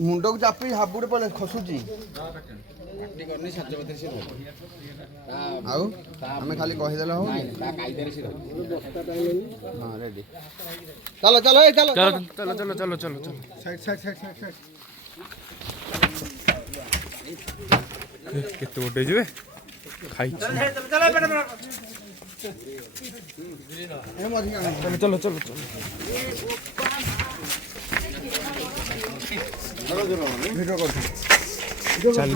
मुंड को चापी हाबुड़े पड़े खसुची आम खाली कहीदेल हो रेडी चलो चलो चलो चलो चलो चलो चलो चलो चलो side side side side side केते गोटे जिवे खाई चलो चलो चलो चलो वीडियो कर चल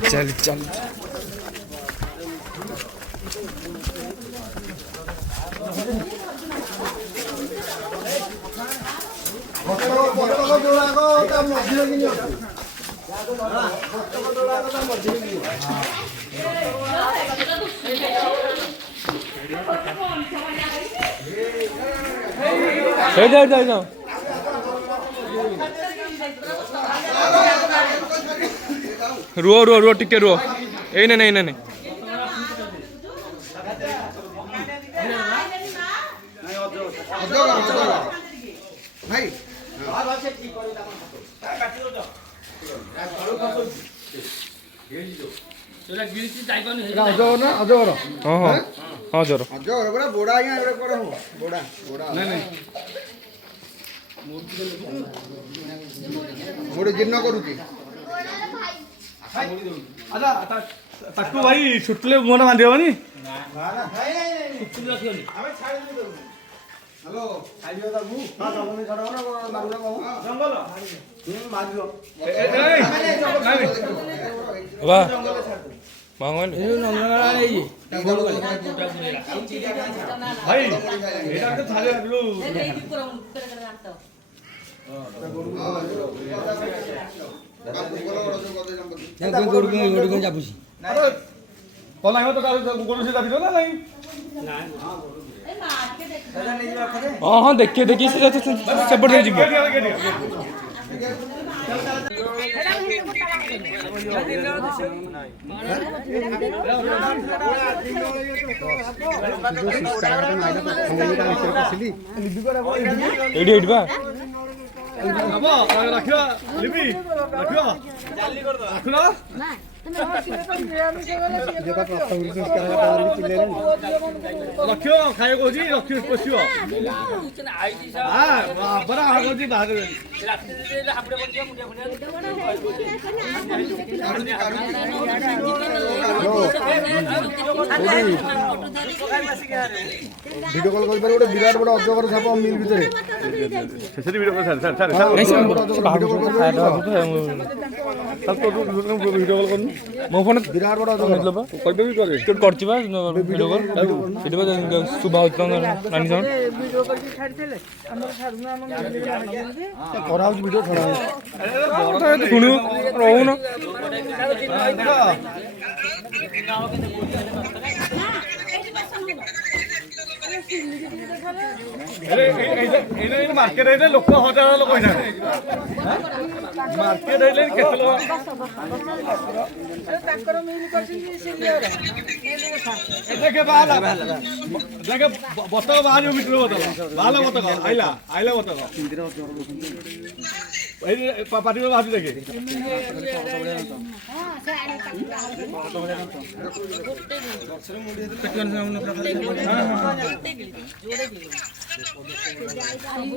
चल चल जाओ रुओ रुओ रुओ टिके रुओ ए नहीं नहीं नहीं भाई अजगर ना अजगर हाँ हाँ हाँ जर अजगर बड़ा बोड़ा आज्ञा एबे कोड हो बोड़ा बोड़ा नहीं नहीं बोड़े जीर्ण करूची अच्छा ताकू भाई छुटले मुहर बांधिबनी हेलो खाइयो दाबू हां सबने छड़ाओ ना मारुना कहू जंगल मारियो वाह मांगन भाई एटा तो छाले लागलो पलाइमा तो गोरु से जाबी ना नहीं हाँ हाँ देखिए देखिए सेपट दे जीव एडी बा अब रखियो लिपि रखियो रखना रखियो खाए को जी रखियो पसियो हां बड़ा हां जी बाहर वीडियो कॉल कर गोटे विराट बड़ा अजगर छाप मिल भीतर sensory video sir sir sir नहीं सर बाहर को खाया था सब तो वीडियो कॉल कर मो फोन विराट बड़ा अजगर मतलब करबे भी करे तो करछि बा वीडियो कॉल इदबा सुबह होत नानी जान वीडियो करके छाड़ देले हमर छाड़ना हम कराउ वीडियो खड़ा सुनु रहू न अरे मार्केट आइले लोक हजार लोक होइना मार्केट आइले केते लोक ताकर मिल करछि सिनियर देखे बाला देखे बतक बाहर मीटर बतक बाला बतक आइला आइला बतक ए पार्टी में बाहर देखे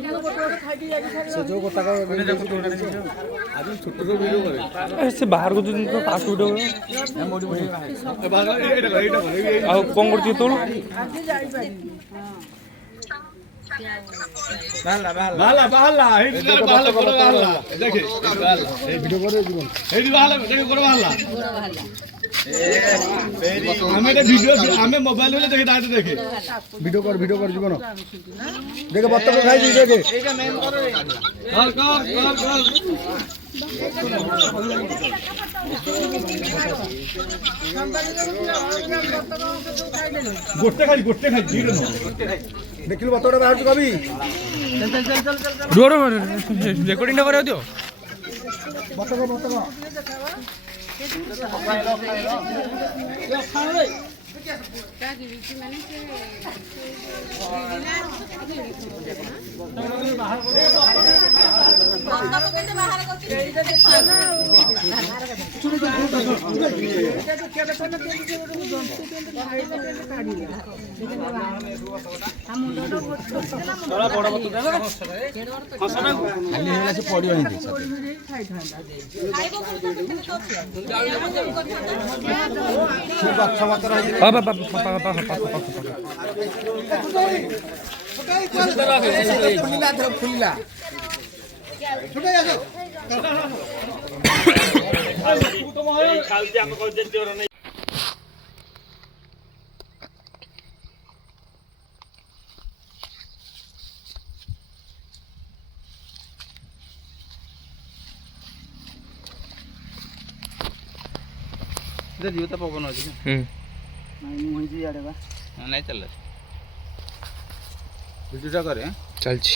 से जो गोटा का आज छोट को वीडियो करे से बाहर को जो पास वीडियो आ कोन करछि तोल बाला बाला बाला बाला बाला देखे बाला वीडियो करे जीवन एडी बाला देखे कर बाला हमें तो वीडियो हमें मोबाइल में देखे दाते देखे वीडियो कर जीवन देखे बत्तख को खाई दी देखे एटा मेन करो कर गोटे खाई जीरो देखिलु बत्तखटा बाहर कभी रो रिकॉर्डिंग ना करे दियो बत्तख ପବନ ଅଛି ନାଇଁ ଚାଲ ଭିଡ଼ିଓଟା କରେ ଚାଲିଛି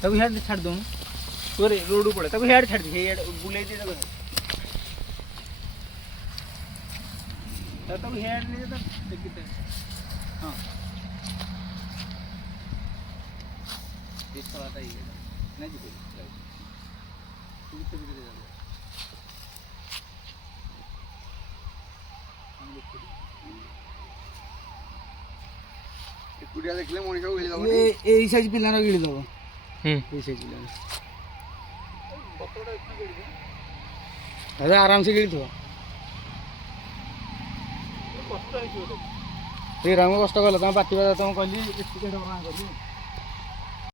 ତାକୁ ହିଆଡ଼େ ଛାଡ଼ି ଦଉଁ ତୋରେ ରୋଡ଼ ପଡ଼େ ତାକୁ ହିଆଡ଼େ ଛାଡ଼ି ଦେ ବୁଲେଇ ଦିଏ ତାକୁ ହିଆଡ଼େ ନେଇ ଦେଖିତେ ହଁ ନାଇଁ ଯିବେ ଏକୁଟିଆ ଦେଖିଲେ ମଣିଷକୁ ଗିଳି ଦବ ଏଇ ସାଇଜ ପିଲାର ଗିଳି ଦବ ଏଇ ସାଇଜ ପିଲା ଆରାମସେ ଗିଳିଥିବ ଏଇ ରାମ କଷ୍ଟ କଲେ ତମ ପାଟି ତମ କହିଲି